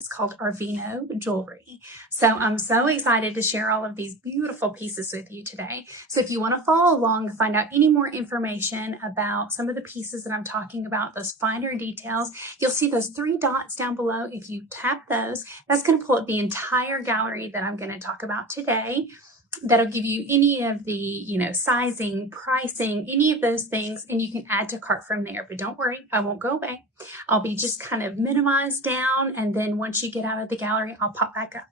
It's called ARVINO jewelry. So I'm so excited to share all of these beautiful pieces with you today. So if you want to follow along to find out any more information about some of the pieces that I'm talking about, those finer details, you'll see those 3 dots down below. If you tap those, that's going to pull up the entire gallery that I'm going to talk about today. That'll give you any of the, sizing, pricing, any of those things, and you can add to cart from there. But don't worry, I won't go away. I'll be just kind of minimized down, and then once you get out of the gallery, I'll pop back up.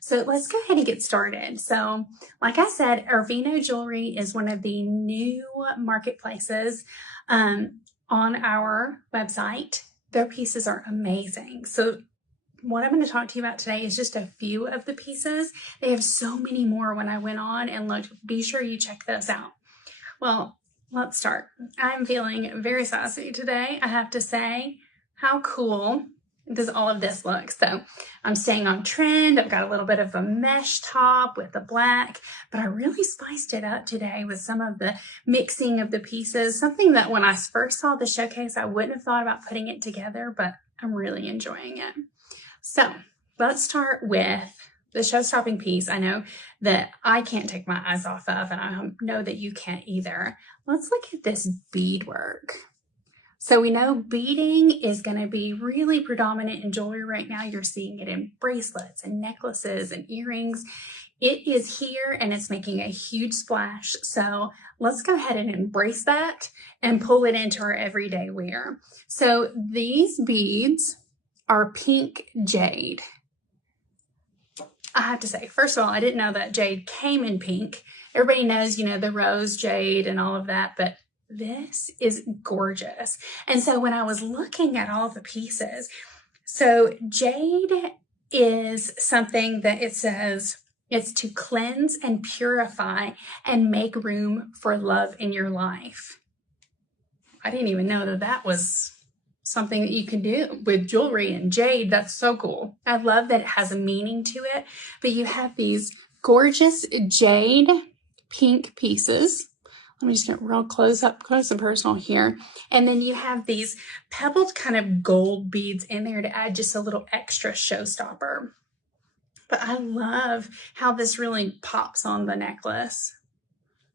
So let's go ahead and get started. So like I said, ARVINO Jewelry is one of the new marketplaces on our website. Their pieces are amazing. So what I'm going to talk to you about today is just a few of the pieces. They have so many more when I went on and looked. Be sure you check those out. Well, let's start. I'm feeling very sassy today, I have to say. How cool does all of this look? So I'm staying on trend. I've got a little bit of a mesh top with the black, but I really spiced it up today with some of the mixing of the pieces, something that when I first saw the showcase, I wouldn't have thought about putting it together, but I'm really enjoying it. So let's start with the show-stopping piece. I know that I can't take my eyes off of, and I know that you can't either. Let's look at this beadwork. So we know beading is going to be really predominant in jewelry right now. You're seeing it in bracelets and necklaces and earrings. It is here and it's making a huge splash. So let's go ahead and embrace that and pull it into our everyday wear. So these beads are pink jade. I have to say, first of all, I didn't know that jade came in pink. Everybody knows, the rose jade and all of that, but this is gorgeous. And so when I was looking at all the pieces, so jade is something that it says it's to cleanse and purify and make room for love in your life. I didn't even know that that was something that you can do with jewelry and jade. That's so cool. I love that it has a meaning to it, but you have these gorgeous jade pink pieces. Let me just get real close and personal here. And then you have these pebbled kind of gold beads in there to add just a little extra showstopper. But I love how this really pops on the necklace.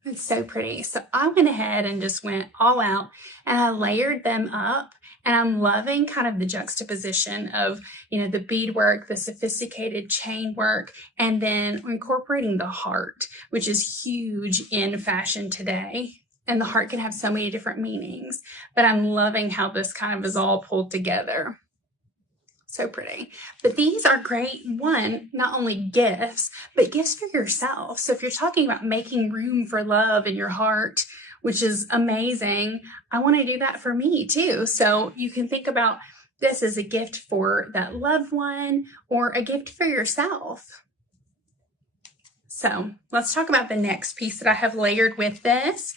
It's so pretty. So I went ahead and just went all out and I layered them up. And I'm loving kind of the juxtaposition of, the beadwork, the sophisticated chain work, and then incorporating the heart, which is huge in fashion today. And the heart can have so many different meanings, but I'm loving how this kind of is all pulled together. So pretty. But these are great, not only gifts, but gifts for yourself. So if you're talking about making room for love in your heart, which is amazing, I want to do that for me too. So you can think about this as a gift for that loved one or a gift for yourself. So let's talk about the next piece that I have layered with this.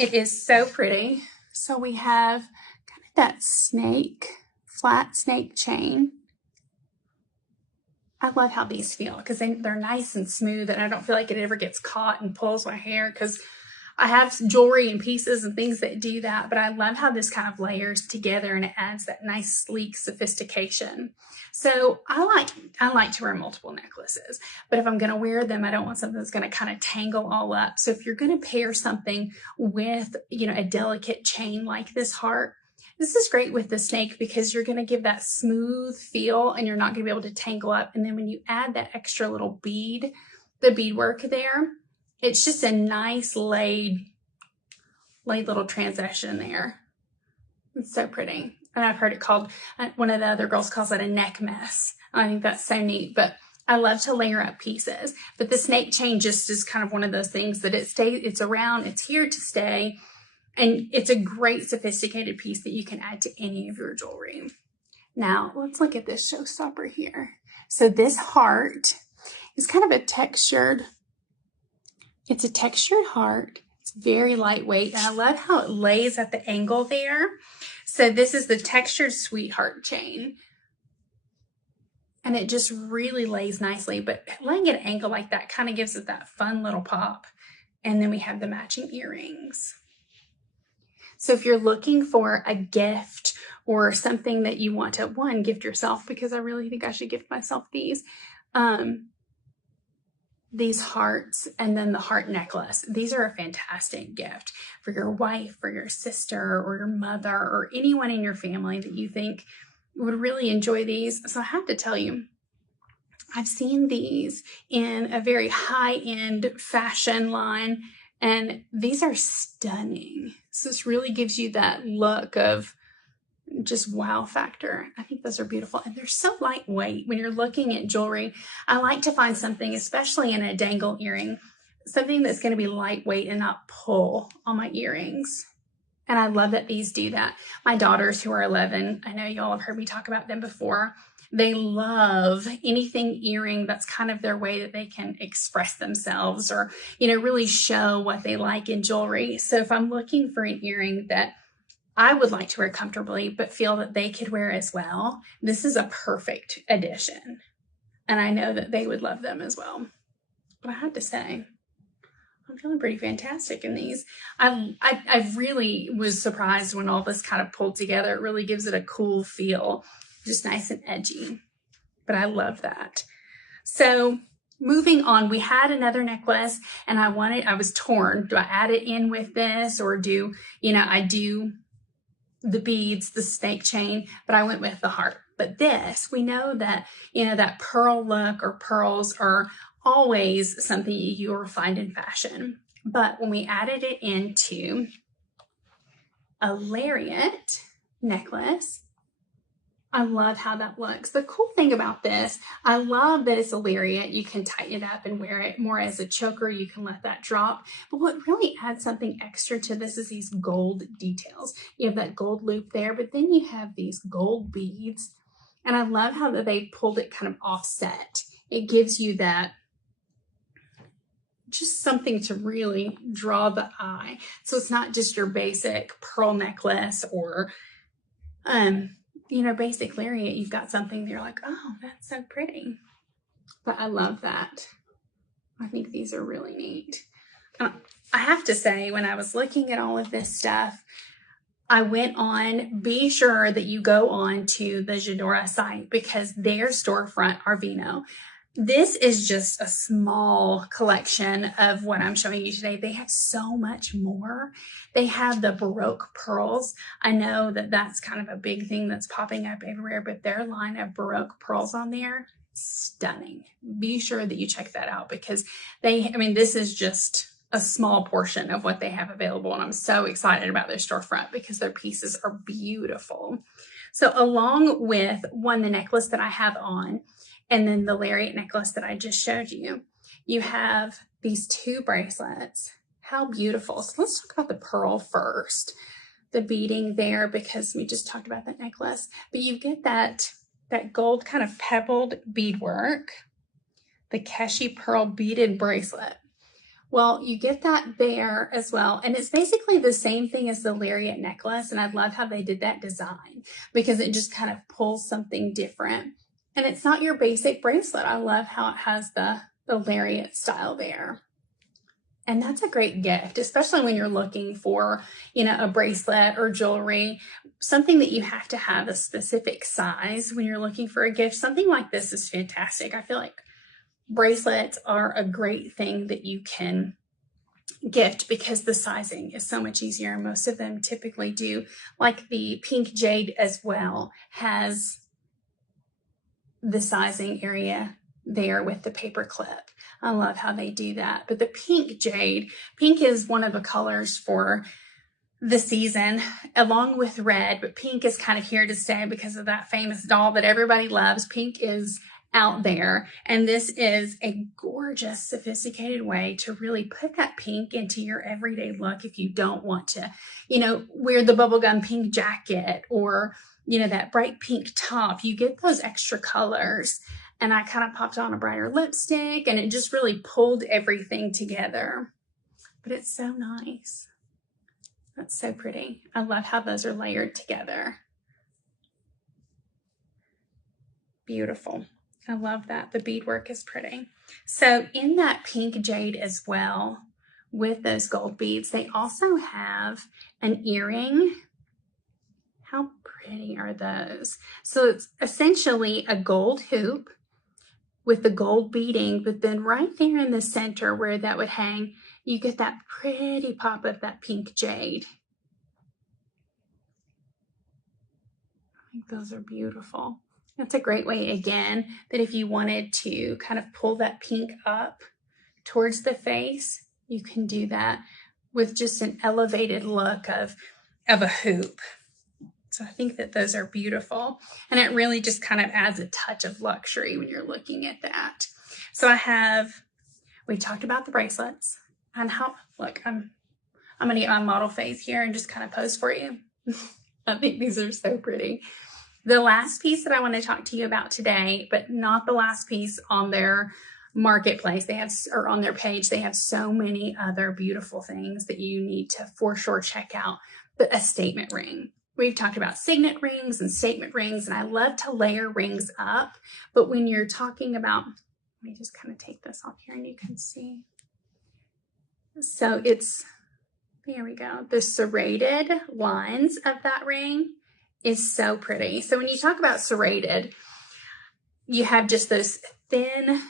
It is so pretty. So we have kind of that flat snake chain. I love how these feel because they're nice and smooth, and I don't feel like it ever gets caught and pulls my hair, because I have jewelry and pieces and things that do that, but I love how this kind of layers together and it adds that nice, sleek sophistication. So I like to wear multiple necklaces, but if I'm going to wear them, I don't want something that's going to kind of tangle all up. So if you're going to pair something with, a delicate chain like this heart, this is great with the snake because you're going to give that smooth feel and you're not going to be able to tangle up. And then when you add that extra little bead, the beadwork there, it's just a nice laid little transition there. It's so pretty. And I've heard it called, one of the other girls calls it a neck mess. I think that's so neat, but I love to layer up pieces. But the snake chain just is kind of one of those things that it's around, it's here to stay. And it's a great sophisticated piece that you can add to any of your jewelry. Now let's look at this showstopper here. So this heart is kind of a textured heart. It's very lightweight, and I love how it lays at the angle there. So this is the textured sweetheart chain, and it just really lays nicely, but laying at an angle like that kind of gives it that fun little pop. And then we have the matching earrings. So if you're looking for a gift or something that you want to, one, gift yourself, because I really think I should gift myself these hearts, and then the heart necklace. These are a fantastic gift for your wife, or your sister, or your mother, or anyone in your family that you think would really enjoy these. So I have to tell you, I've seen these in a very high-end fashion line, and these are stunning. So this really gives you that look of just wow factor. I think those are beautiful, and they're so lightweight. When you're looking at jewelry, I like to find something, especially in a dangle earring, something that's going to be lightweight and not pull on my earrings. And I love that these do that. My daughters, who are 11, I know y'all have heard me talk about them before. They love anything earring that's kind of their way that they can express themselves, or, really show what they like in jewelry. So if I'm looking for an earring that I would like to wear comfortably, but feel that they could wear as well, this is a perfect addition. And I know that they would love them as well. But I have to say, I'm feeling pretty fantastic in these. I really was surprised when all this kind of pulled together. It really gives it a cool feel, just nice and edgy. But I love that. So moving on, we had another necklace, and I was torn. Do I add it in with this, or do I do the beads, the snake chain? But I went with the heart. But this, we know that, that pearl look, or pearls, are always something you will find in fashion. But when we added it into a lariat necklace, I love how that looks. The cool thing about this, I love that it's a lariat. You can tighten it up and wear it more as a choker. You can let that drop. But what really adds something extra to this is these gold details. You have that gold loop there, but then you have these gold beads. And I love how that they pulled it kind of offset. It gives you that, just something to really draw the eye. So it's not just your basic pearl necklace or, basic lariat. You've got something that you're like, oh, that's so pretty. But I love that. I think these are really neat. I have to say, when I was looking at all of this stuff, I went on, be sure that you go on to the Jadora site, because their storefront, ARVINO, this is just a small collection of what I'm showing you today. They have so much more. They have the Baroque pearls. I know that that's kind of a big thing that's popping up everywhere, but their line of Baroque pearls on there, stunning. Be sure that you check that out, because this is just a small portion of what they have available. And I'm so excited about their storefront, because their pieces are beautiful. So along with the necklace that I have on, and then the lariat necklace that I just showed you, you have these two bracelets. How beautiful. So let's talk about the pearl first. The beading there, because we just talked about that necklace. But you get that gold kind of pebbled beadwork, the Keshi pearl beaded bracelet. Well, you get that there as well. And it's basically the same thing as the lariat necklace. And I love how they did that design, because it just kind of pulls something different. And it's not your basic bracelet. I love how it has the lariat style there. And that's a great gift, especially when you're looking for, a bracelet or jewelry, something that you have to have a specific size when you're looking for a gift. Something like this is fantastic. I feel like bracelets are a great thing that you can gift, because the sizing is so much easier. And most of them typically do. Like the pink jade as well has the sizing area there with the paper clip. I love how they do that. But the pink jade, pink is one of the colors for the season, along with red, but pink is kind of here to stay because of that famous doll that everybody loves. Pink is out there, and this is a gorgeous, sophisticated way to really put that pink into your everyday look. If you don't want to, wear the bubblegum pink jacket, or that bright pink top, you get those extra colors. And I kind of popped on a brighter lipstick, and it just really pulled everything together. But it's so nice. That's so pretty. I love how those are layered together. Beautiful. I love that. The beadwork is pretty. So in that pink jade as well, with those gold beads. They also have an earring. How pretty are those? So it's essentially a gold hoop with the gold beading, but then right there in the center where that would hang, you get that pretty pop of that pink jade. I think those are beautiful. That's a great way, again, that if you wanted to kind of pull that pink up towards the face, you can do that with just an elevated look of a hoop. So I think that those are beautiful. And it really just kind of adds a touch of luxury when you're looking at that. So we talked about the bracelets and how, look, I'm going to get my model face here and just kind of pose for you. I think these are so pretty. The last piece that I want to talk to you about today, but not the last piece on their marketplace, or on their page, they have so many other beautiful things that you need to for sure check out. But a statement ring. We've talked about signet rings and statement rings, and I love to layer rings up. But when you're talking about, let me just kind of take this off here and you can see. So there we go. The serrated lines of that ring is so pretty. So when you talk about serrated, you have just those thin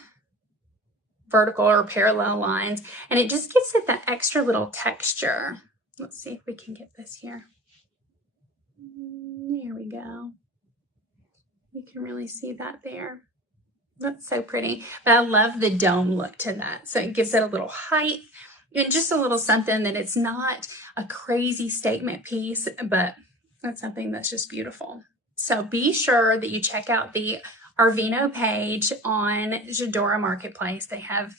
vertical or parallel lines, and it just gives it that extra little texture. Let's see if we can get this here. There we go. You can really see that there. That's so pretty. But I love the dome look to that. So it gives it a little height and just a little something that it's not a crazy statement piece, but that's something that's just beautiful. So be sure that you check out the ARVINO page on Jadora Marketplace. They have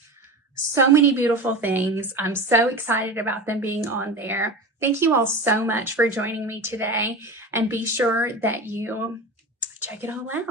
so many beautiful things. I'm so excited about them being on there. Thank you all so much for joining me today, and be sure that you check it all out.